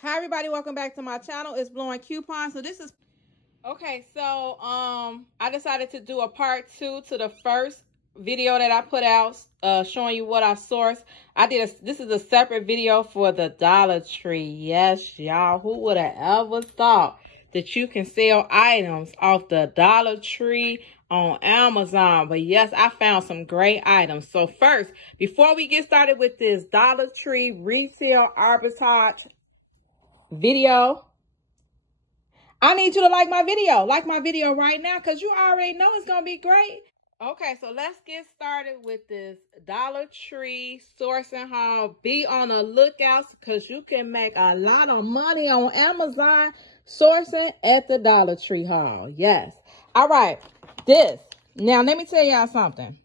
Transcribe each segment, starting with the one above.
Hi everybody, welcome back to my channel. It's Blowing Coupons. So this is okay, so I decided to do a part 2 to the first video that I put out showing you what I sourced. This is a separate video for the Dollar Tree. Yes, y'all, who would have ever thought that you can sell items off the Dollar Tree on Amazon? But yes, I found some great items. So first, before we get started with this Dollar Tree retail arbitrage video, I need you to like my video. Like my video right now because you already know it's going to be great. Okay, so let's get started with this Dollar Tree sourcing haul. Be on the lookout because you can make a lot of money on Amazon sourcing at the Dollar Tree haul. Yes. All right. Now, let me tell y'all something.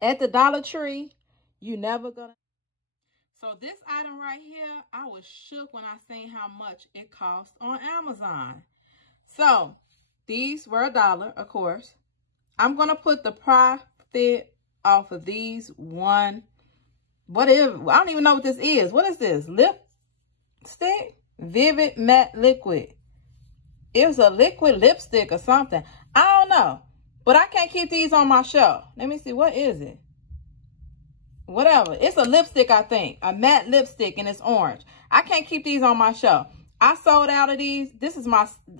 At the Dollar Tree, you never gonna... So this item right here, I was shook when I seen how much it cost on Amazon. So these were $1, of course. I'm going to put the profit off of these one. I don't even know what this is. What is this? Lipstick? Vivid Matte Liquid. It was a liquid lipstick or something. I don't know. But I can't keep these on my shelf. Let me see. What is it? Whatever. It's a lipstick, I think. A matte lipstick, and it's orange. I can't keep these on my shelf. I sold out of these.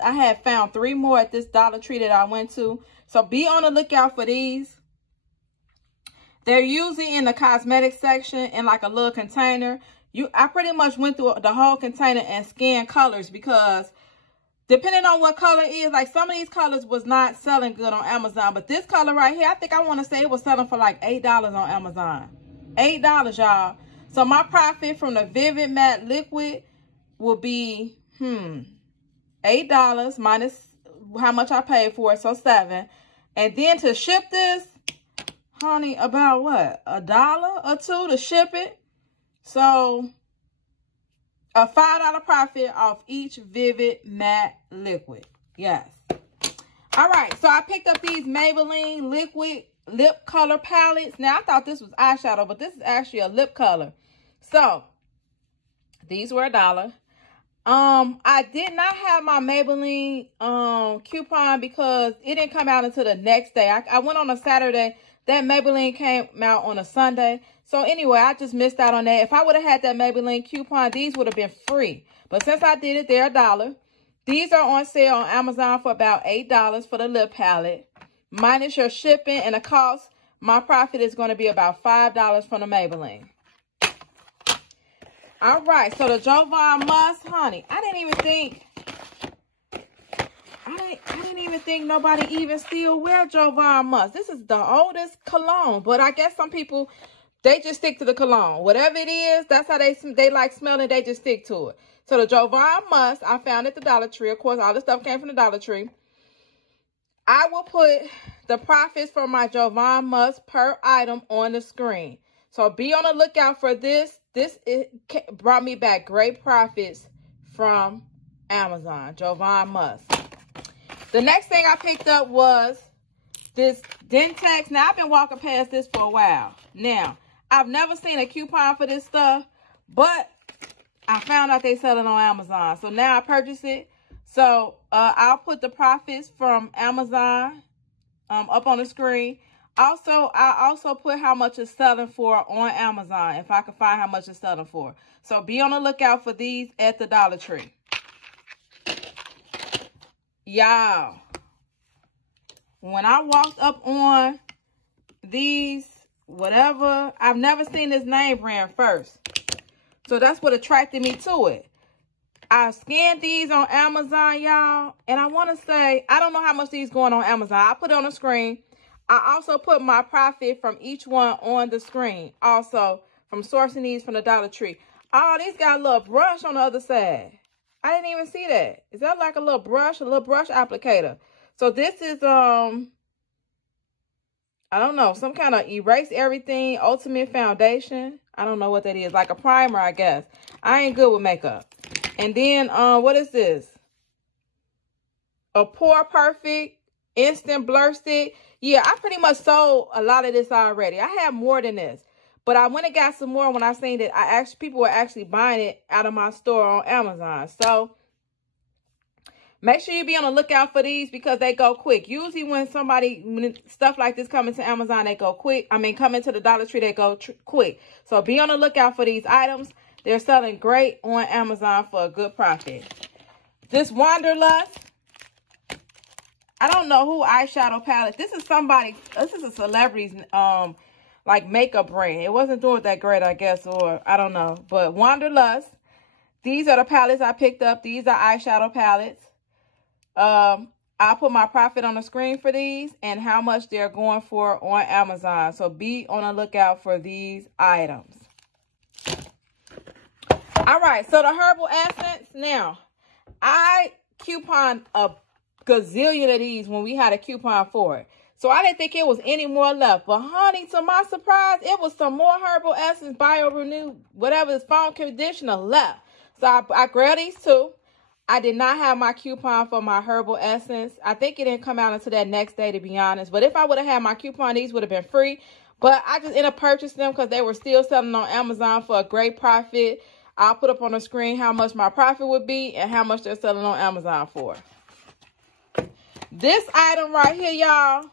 I had found 3 more at this Dollar Tree that I went to. So be on the lookout for these. They're usually in the cosmetic section in like a little container. I pretty much went through the whole container and scanned colors because depending on what color it is, like some of these colors was not selling good on Amazon. But this color right here, I think I want to say it was selling for like $8 on Amazon. $8, y'all. So my profit from the Vivid Matte Liquid will be $8 minus how much I paid for it, so $7. And then to ship this, honey, about what? $1 or $2 to ship it. So a $5 profit off each Vivid Matte Liquid. Yes. All right, so I picked up these Maybelline liquid lip color palettes. Now, I thought this was eyeshadow, but this is actually a lip color. So these were $1. I did not have my Maybelline coupon because it didn't come out until the next day. I went on a Saturday. That Maybelline came out on a Sunday. So anyway, I just missed out on that. If I would have had that Maybelline coupon, these would have been free. But since I did it, they're $1. These are on sale on Amazon for about $8 for the lip palette. Minus your shipping and the cost, my profit is going to be about $5 from the Maybelline. All right, so the Jovan Musk, honey, I didn't even think nobody even still wear Jovan Musk. This is the oldest cologne, but I guess some people, they just stick to the cologne. Whatever it is, that's how they like smelling, they just stick to it. So the Jovan Musk, I found at the Dollar Tree. Of course, all this stuff came from the Dollar Tree. I will put the profits for my Jovan Musk per item on the screen. So be on the lookout for this. Brought me back great profits from Amazon, Jovan Musk. The next thing I picked up was this Dentax. Now, I've been walking past this for a while. Now, I've never seen a coupon for this stuff, but I found out they sell it on Amazon. So now I purchased it. So I'll put the profits from Amazon up on the screen. Also, I also put how much it's selling for on Amazon, if I can find how much it's selling for. So be on the lookout for these at the Dollar Tree. Y'all, when I walked up on these, whatever, I've never seen this name brand first. So that's what attracted me to it. I scanned these on Amazon, y'all. And I want to say, I don't know how much these going on Amazon. I put it on the screen. I also put my profit from each one on the screen. Also, from sourcing these from the Dollar Tree. Oh, these got a little brush on the other side. I didn't even see that. Is that like a little brush applicator? So this is, I don't know, some kind of erase everything, ultimate foundation. I don't know what that is. Like a primer, I guess. I ain't good with makeup. And then, what is this? A Pore Perfect Instant Blur Stick. Yeah, I pretty much sold a lot of this already. I have more than this. But I went and got some more when I seen that people were actually buying it out of my store on Amazon. So make sure you be on the lookout for these because they go quick. Usually when stuff like this come into Amazon, they go quick. I mean, come into the Dollar Tree, they go quick. So be on the lookout for these items. They're selling great on Amazon for a good profit. This Wanderlust. I don't know who eyeshadow palette. This is a celebrity's like makeup brand. It wasn't doing that great, I guess, or I don't know. But Wanderlust. These are the palettes I picked up. These are eyeshadow palettes. I'll put my profit on the screen for these and how much they're going for on Amazon. So be on the lookout for these items. All right, so the Herbal Essence. Now, I couponed a gazillion of these when we had a coupon for it. So I didn't think it was any more left. But honey, to my surprise, it was some more Herbal Essence Bio Renew, whatever is foam conditioner left. So I grabbed these two. I did not have my coupon for my Herbal Essence. I think it didn't come out until that next day, to be honest. But if I would have had my coupon, these would have been free. But I just ended up purchasing them because they were still selling on Amazon for a great profit. I'll put up on the screen how much my profit would be and how much they're selling on Amazon for. This item right here, y'all,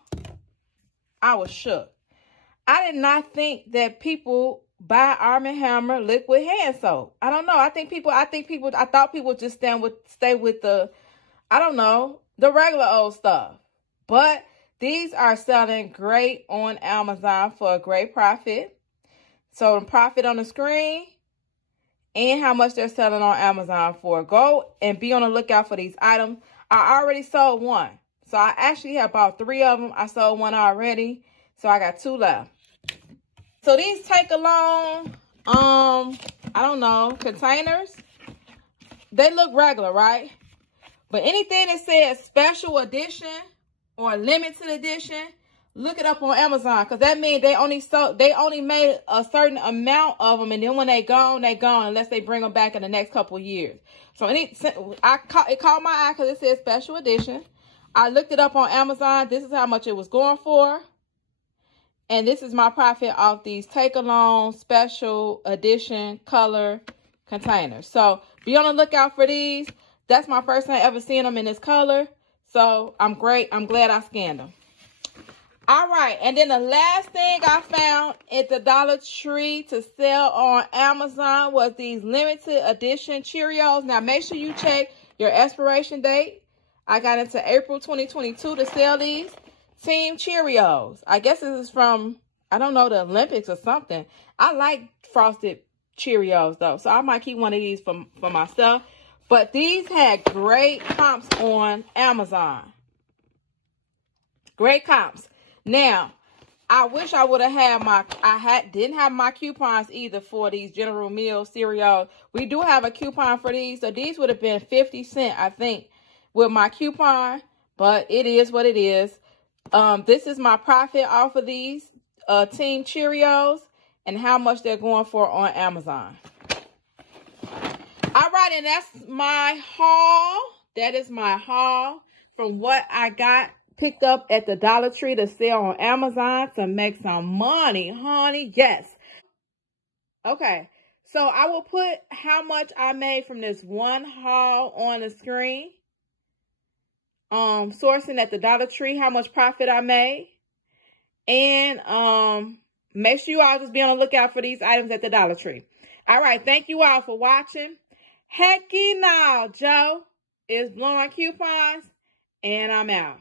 I was shook. I did not think that people buy Arm & Hammer liquid hand soap. I don't know. I thought people just stay with the, I don't know, the regular old stuff. But these are selling great on Amazon for a great profit. So the profit on the screen and how much they're selling on Amazon for. Go and be on the lookout for these items. I already sold one. So I actually have bought 3 of them. I sold one already. So I got 2 left. So these take along, I don't know, containers. They look regular, right? But anything that says special edition or limited edition, look it up on Amazon. Because that means they only made a certain amount of them. And then when they gone unless they bring them back in the next couple of years. So it caught my eye because it says special edition. I looked it up on Amazon. This is how much it was going for. And this is my profit off these take-along special edition color containers. So be on the lookout for these. That's my first time ever seeing them in this color. So I'm glad I scanned them. All right. And then the last thing I found at the Dollar Tree to sell on Amazon was these limited edition Cheerios. Now make sure you check your expiration date. I got into April 2022 to sell these. Team Cheerios. I guess this is from, I don't know, the Olympics or something. I like frosted Cheerios, though. So I might keep one of these for myself. But these had great comps on Amazon. Great comps. Now, I wish I would have had didn't have my coupons either for these General Mills cereals. We do have a coupon for these. So these would have been 50 cents, I think, with my coupon. But it is what it is. This is my profit off of these Team Cheerios and how much they're going for on Amazon. All right, and that's my haul. That is my haul from what I got picked up at the Dollar Tree to sell on Amazon to make some money, honey. Yes. Okay, so I will put how much I made from this one haul on the screen. Sourcing at the Dollar Tree, how much profit I made. And make sure you all just be on the lookout for these items at the Dollar Tree. All right, thank you all for watching. Hecky now, Joe is blowing coupons, and I'm out.